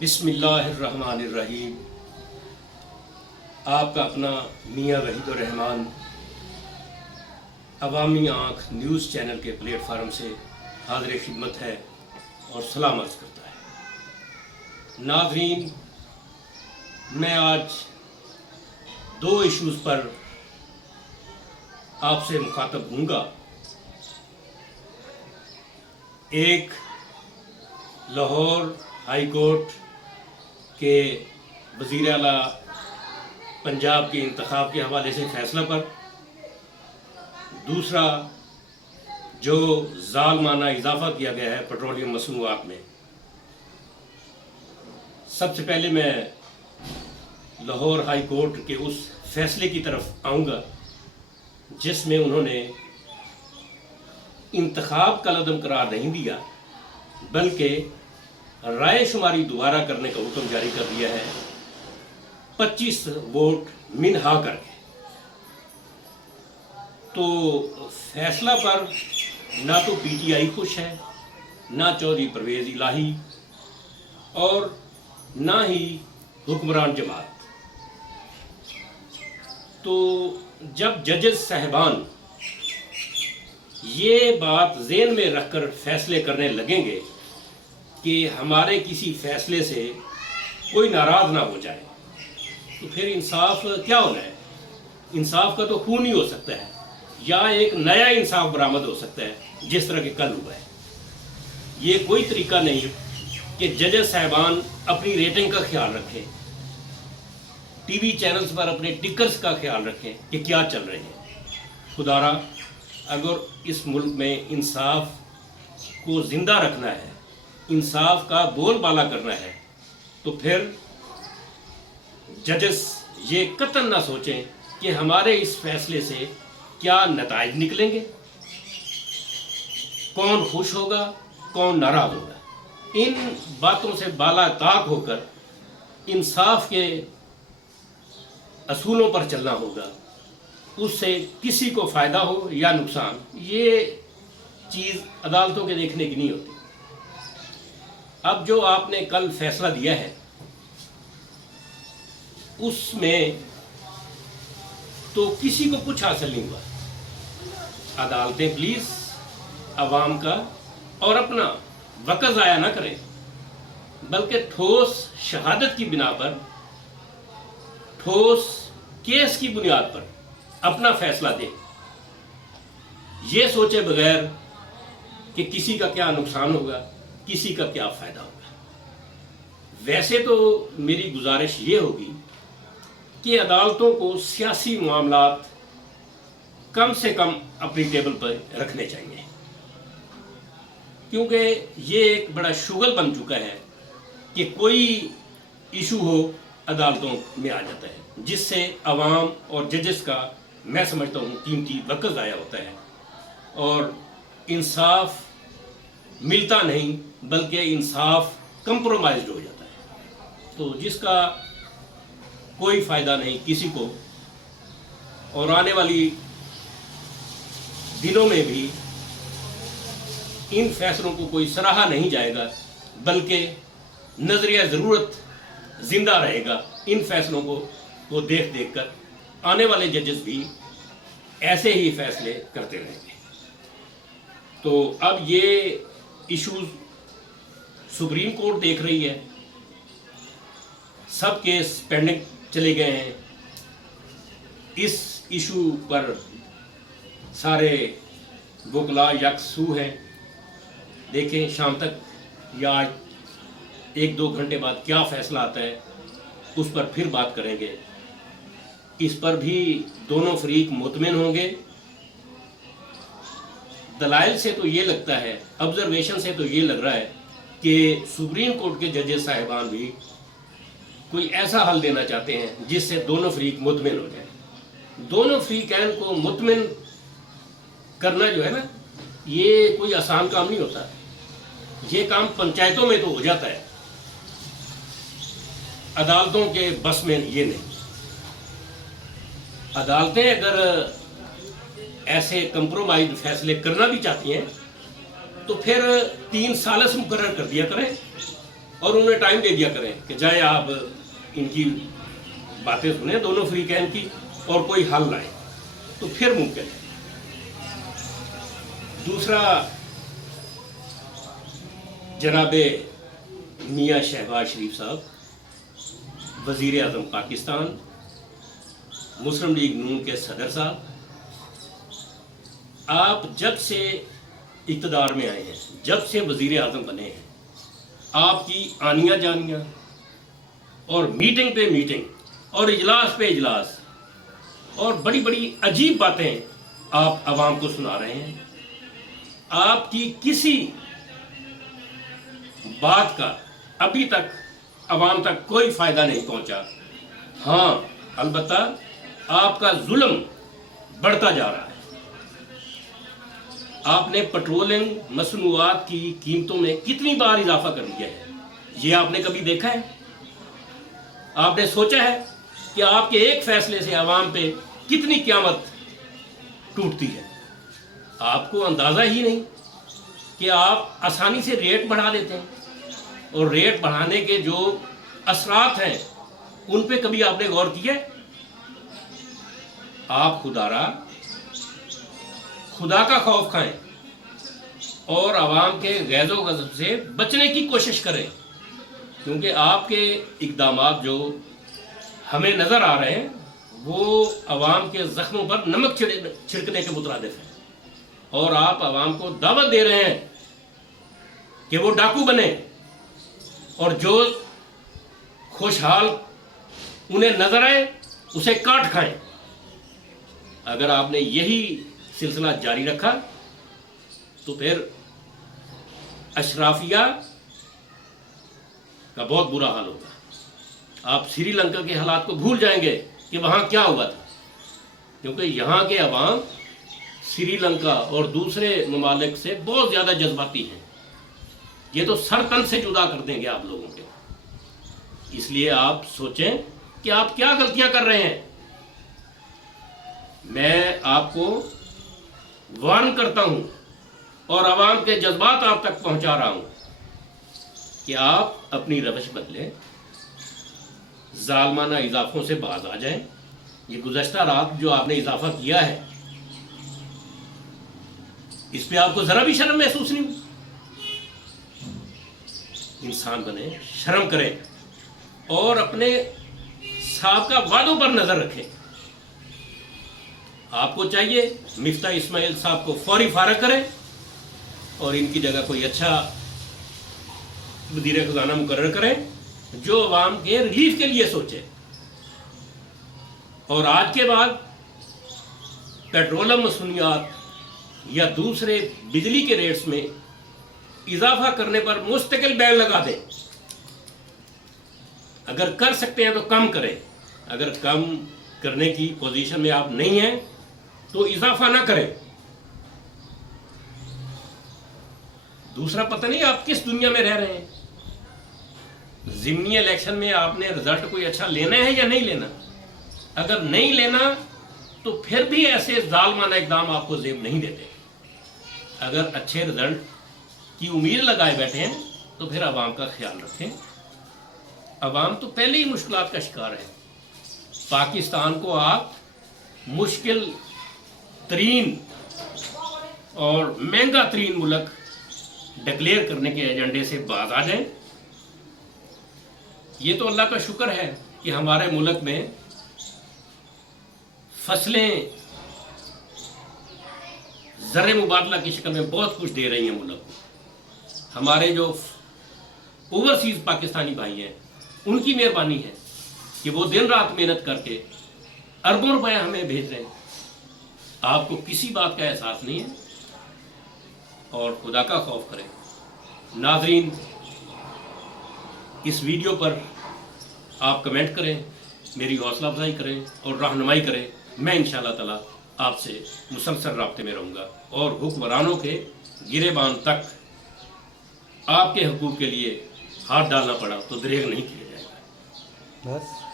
بسم اللہ الرحمن الرحیم۔ آپ کا اپنا میاں وحید الرحمان عوامی آنکھ نیوز چینل کے پلیٹ فارم سے حاضر خدمت ہے اور سلام عرض کرتا ہے۔ ناظرین، میں آج دو ایشوز پر آپ سے مخاطب ہوں گا۔ ایک لاہور ہائی کورٹ کے وزیر اعلیٰ پنجاب کے انتخاب کے حوالے سے فیصلہ پر، دوسرا جو ظالمانہ اضافہ کیا گیا ہے پیٹرولیم مصنوعات میں۔ سب سے پہلے میں لاہور ہائی کورٹ کے اس فیصلے کی طرف آؤں گا جس میں انہوں نے انتخاب کا عدم قرار نہیں دیا بلکہ رائے شماری دوبارہ کرنے کا حکم جاری کر دیا ہے 25 ووٹ منہا کر کے۔ تو فیصلہ پر نہ تو پی ٹی آئی خوش ہے، نہ چودھری پرویز الہی اور نہ ہی حکمران جماعت۔ تو جب ججز صاحبان یہ بات ذہن میں رکھ کر فیصلے کرنے لگیں گے کہ ہمارے کسی فیصلے سے کوئی ناراض نہ ہو جائے، تو پھر انصاف کیا ہونا ہے؟ انصاف کا تو خون ہی ہو سکتا ہے یا ایک نیا انصاف برآمد ہو سکتا ہے جس طرح کہ کل ہوا ہے۔ یہ کوئی طریقہ نہیں کہ ججز صاحبان اپنی ریٹنگ کا خیال رکھیں، ٹی وی چینلز پر اپنے ٹکرز کا خیال رکھیں کہ کیا چل رہے ہیں۔ خدارا، اگر اس ملک میں انصاف کو زندہ رکھنا ہے، انصاف کا بول بالا کرنا ہے، تو پھر ججز یہ قطعاً نہ سوچیں کہ ہمارے اس فیصلے سے کیا نتائج نکلیں گے، کون خوش ہوگا، کون ناراض ہوگا۔ ان باتوں سے بالا طاق ہو کر انصاف کے اصولوں پر چلنا ہوگا۔ اس سے کسی کو فائدہ ہو یا نقصان، یہ چیز عدالتوں کے دیکھنے کی نہیں ہوتی۔ اب جو آپ نے کل فیصلہ دیا ہے اس میں تو کسی کو کچھ حاصل نہیں ہوا۔ عدالتیں پلیز عوام کا اور اپنا وقت ضائع نہ کریں، بلکہ ٹھوس شہادت کی بنا پر، ٹھوس کیس کی بنیاد پر اپنا فیصلہ دیں، یہ سوچے بغیر کہ کسی کا کیا نقصان ہوگا، کسی کا کیا فائدہ ہوگا۔ ویسے تو میری گزارش یہ ہوگی کہ عدالتوں کو سیاسی معاملات کم سے کم اپنی ٹیبل پر رکھنے چاہیے، کیونکہ یہ ایک بڑا شغل بن چکا ہے کہ کوئی ایشو ہو عدالتوں میں آ جاتا ہے، جس سے عوام اور ججز کا میں سمجھتا ہوں قیمتی وقت ضائع ہوتا ہے اور انصاف ملتا نہیں بلکہ انصاف کمپرومائزڈ ہو جاتا ہے، تو جس کا کوئی فائدہ نہیں کسی کو۔ اور آنے والی دنوں میں بھی ان فیصلوں کو کوئی سراہا نہیں جائے گا بلکہ نظریہ ضرورت زندہ رہے گا۔ ان فیصلوں کو دیکھ دیکھ کر آنے والے ججز بھی ایسے ہی فیصلے کرتے رہیں گے۔ تو اب یہ ایشوز سپریم کورٹ دیکھ رہی ہے، سب کیس پینڈنگ چلے گئے ہیں۔ اس ایشو پر سارے وکلا یکسو ہیں۔ دیکھیں شام تک یا آج 1-2 گھنٹے بعد کیا فیصلہ آتا ہے، اس پر پھر بات کریں گے۔ اس پر بھی دونوں فریق مطمئن ہوں گے۔ دلائل سے تو یہ لگتا ہے، آبزرویشن سے تو یہ لگ رہا ہے کہ سپریم کورٹ کے ججز صاحبان بھی کوئی ایسا حل دینا چاہتے ہیں جس سے دونوں فریق مطمئن ہو جائیں۔ دونوں فریقین کو مطمئن کرنا جو ہے نا، یہ کوئی آسان کام نہیں ہوتا۔ یہ کام پنچایتوں میں تو ہو جاتا ہے، عدالتوں کے بس میں یہ نہیں۔ عدالتیں اگر ایسے کمپرومائز فیصلے کرنا بھی چاہتی ہیں تو پھر 3 سالس مقرر کر دیا کریں اور انہیں ٹائم دے دیا کریں کہ جائیں آپ ان کی باتیں سنیں دونوں فریقین کی اور کوئی حل لائیں، تو پھر ممکن ہے۔ دوسرا، جناب میاں شہباز شریف صاحب وزیر اعظم پاکستان، مسلم لیگ نون کے صدر صاحب، آپ جب سے اقتدار میں آئے ہیں، جب سے وزیر اعظم بنے ہیں، آپ کی آنیاں جانیاں اور میٹنگ پہ میٹنگ اور اجلاس پہ اجلاس اور بڑی بڑی عجیب باتیں آپ عوام کو سنا رہے ہیں۔ آپ کی کسی بات کا ابھی تک عوام تک کوئی فائدہ نہیں پہنچا۔ ہاں، البتہ آپ کا ظلم بڑھتا جا رہا ہے۔ آپ نے پٹرولنگ مصنوعات کی قیمتوں میں کتنی بار اضافہ کر دیا ہے، یہ آپ نے کبھی دیکھا ہے؟ آپ نے سوچا ہے کہ آپ کے ایک فیصلے سے عوام پہ کتنی قیامت ٹوٹتی ہے؟ آپ کو اندازہ ہی نہیں کہ آپ آسانی سے ریٹ بڑھا دیتے ہیں، اور ریٹ بڑھانے کے جو اثرات ہیں ان پہ کبھی آپ نے غور کیا ہے؟ آپ خدا کا خوف کھائیں اور عوام کے غیظ و غضب سے بچنے کی کوشش کریں، کیونکہ آپ کے اقدامات جو ہمیں نظر آ رہے ہیں وہ عوام کے زخموں پر نمک چھڑکنے کے مترادف ہیں، اور آپ عوام کو دعوت دے رہے ہیں کہ وہ ڈاکو بنے اور جو خوشحال انہیں نظر آئے اسے کاٹ کھائیں۔ اگر آپ نے یہی سلسلہ جاری رکھا تو پھر اشرافیہ کا بہت برا حال ہوگا۔ آپ سری لنکا کے حالات کو بھول جائیں گے کہ وہاں کیا ہوا تھا، کیونکہ یہاں کے عوام سری لنکا اور دوسرے ممالک سے بہت زیادہ جذباتی ہیں۔ یہ تو سر تن سے جدا کر دیں گے آپ لوگوں کے۔ اس لیے آپ سوچیں کہ آپ کیا غلطیاں کر رہے ہیں۔ میں آپ کو وارن کرتا ہوں اور عوام کے جذبات آپ تک پہنچا رہا ہوں کہ آپ اپنی روش بدلیں، ظالمانہ اضافوں سے باز آ جائیں۔ یہ گزشتہ رات جو آپ نے اضافہ کیا ہے اس پہ آپ کو ذرا بھی شرم محسوس نہیں ہوئی؟ انسان بنے، شرم کریں اور اپنے سابقہ وعدوں پر نظر رکھیں۔ آپ کو چاہیے مفتاح اسماعیل صاحب کو فوری فارغ کریں اور ان کی جگہ کوئی اچھا وزیر خزانہ مقرر کریں جو عوام کے ریلیف کے لیے سوچے، اور آج کے بعد پیٹرولم مصنوعات یا دوسرے بجلی کے ریٹس میں اضافہ کرنے پر مستقل بین لگا دیں۔ اگر کر سکتے ہیں تو کم کریں، اگر کم کرنے کی پوزیشن میں آپ نہیں ہیں تو اضافہ نہ کریں۔ دوسرا، پتہ نہیں آپ کس دنیا میں رہ رہے ہیں۔ ضمنی الیکشن میں آپ نے رزلٹ کوئی اچھا لینا ہے یا نہیں لینا؟ اگر نہیں لینا تو پھر بھی ایسے ظالمانہ اقدام آپ کو زیب نہیں دیتے۔ اگر اچھے رزلٹ کی امید لگائے بیٹھے ہیں تو پھر عوام کا خیال رکھیں۔ عوام تو پہلے ہی مشکلات کا شکار ہے۔ پاکستان کو آپ مشکل ترین اور مہنگا ترین ملک ڈکلیئر کرنے کے ایجنڈے سے باز آ جائیں۔ یہ تو اللہ کا شکر ہے کہ ہمارے ملک میں فصلیں زر مبادلہ کی شکل میں بہت کچھ دے رہی ہیں ملک کو۔ ہمارے جو اوورسیز پاکستانی بھائی ہیں ان کی مہربانی ہے کہ وہ دن رات محنت کر کے اربوں روپے ہمیں بھیج رہے ہیں۔ آپ کو کسی بات کا احساس نہیں ہے اور خدا کا خوف کریں۔ ناظرین، اس ویڈیو پر آپ کمنٹ کریں، میری حوصلہ افزائی کریں اور رہنمائی کریں۔ میں انشاءاللہ تعالی آپ سے مسلسل رابطے میں رہوں گا اور حکمرانوں کے گریبان تک آپ کے حقوق کے لیے ہاتھ ڈالنا پڑا تو دریغ نہیں کیا جائے گا۔ بس